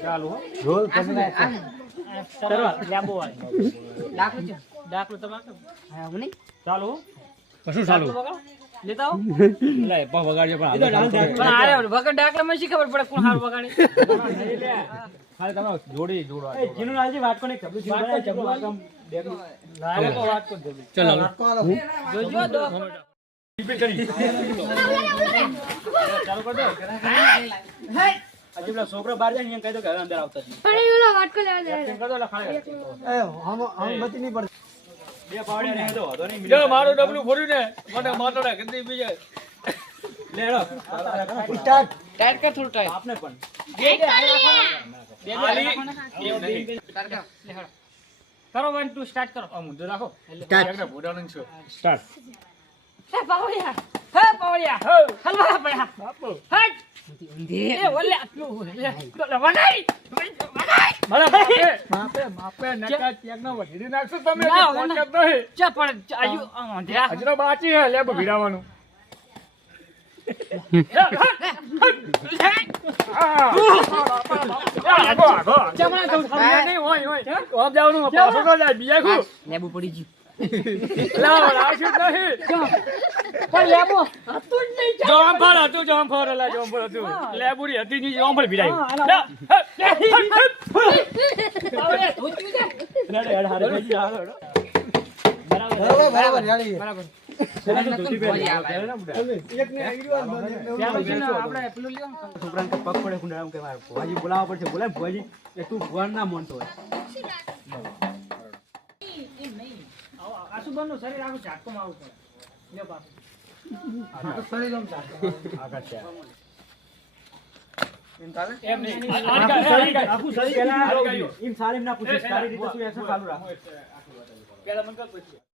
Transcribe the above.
ચાલો રોલ તમે તરવા લેબો વાળી દાખલો તમારે હા મને ચાલો કશું ચાલુ લેતા આવો લે પા વગાડજો પણ પણ આરે વગર દાખલા માં શી ખબર પડે કોણ હારું વગાડે ખાલી તમે જોડી જોડવા એ જીનું લાલજી વાત કોને ખબર છે વાત ચબુ આમ દેખો લાલે કો વાત કો જલ્દી ચલો જોજો દો રિપીટ કરી ચાલુ કર દો આજે પેલા છોકરો બહાર જાય ને કહી દો કે હવે અંદર આવતા જ નહીં પણ એ ઓલો વાટકો લેવા દે એક્ટિંગ કર દો એટલે ખાલી એ હમ બચી નહીં પડતી બે પાવડે ને દો તો નહીં જો મારું ડબલું ભર્યું ને મને માતોડા કદી બીજે લે હેડો સ્ટાર્ટ ટાઈટ કર થોડું ટાઈટ આપને પણ કરો 1 2 સ્ટાર્ટ કરો આ મુદ્દો રાખો સ્ટાર્ટ બોડાનું છે સ્ટાર્ટ હે પાવડિયા હલવા પડ્યા બાપુ હટ એ ઓલે આટલું વનાઈ માપે નકા ચેક નો વઢી નાખશો તમે ના, ફોન ના. કર નહીં ચા પણ આયુ અંધ્યા હજરો બાકી હે લેબ ભીડાવાનું આગો આગો ચમણા તો સમજ્યા નહીં હોય ઓમ જાવનું પાછો તો જાય બીજા કો લેબુ પડી ગયું લાવ લાવશું નહીં પણ લેબુ હતું જ નહીં જોમફળ હતું જોમફળ હતું લેબુડી હતી ની જોમફળ ભીડાઈ પાવડિયા ધોચ્યું છે બરાબર જાડી બરાબર આપણે પેલું લ્યો છોકરાને પગ પડે કુંડા એમ કે મારે ભુવાજી બોલાવવા પડશે બોલાય ભુવાજી એ તું ભુવાન ના માનતો હોય આસુબનનું શરીર આખું ઝાટકોમાં આવું પડે લ્યો પાછું શરીર આમ ચાલે. એમ નહીં આખું શરીર પહેલા એમ સાલીમ ના પૂછે સારી રીતે તું એક્સરસાઇઝ ચાલુ રાખ પેલા મને કર પછી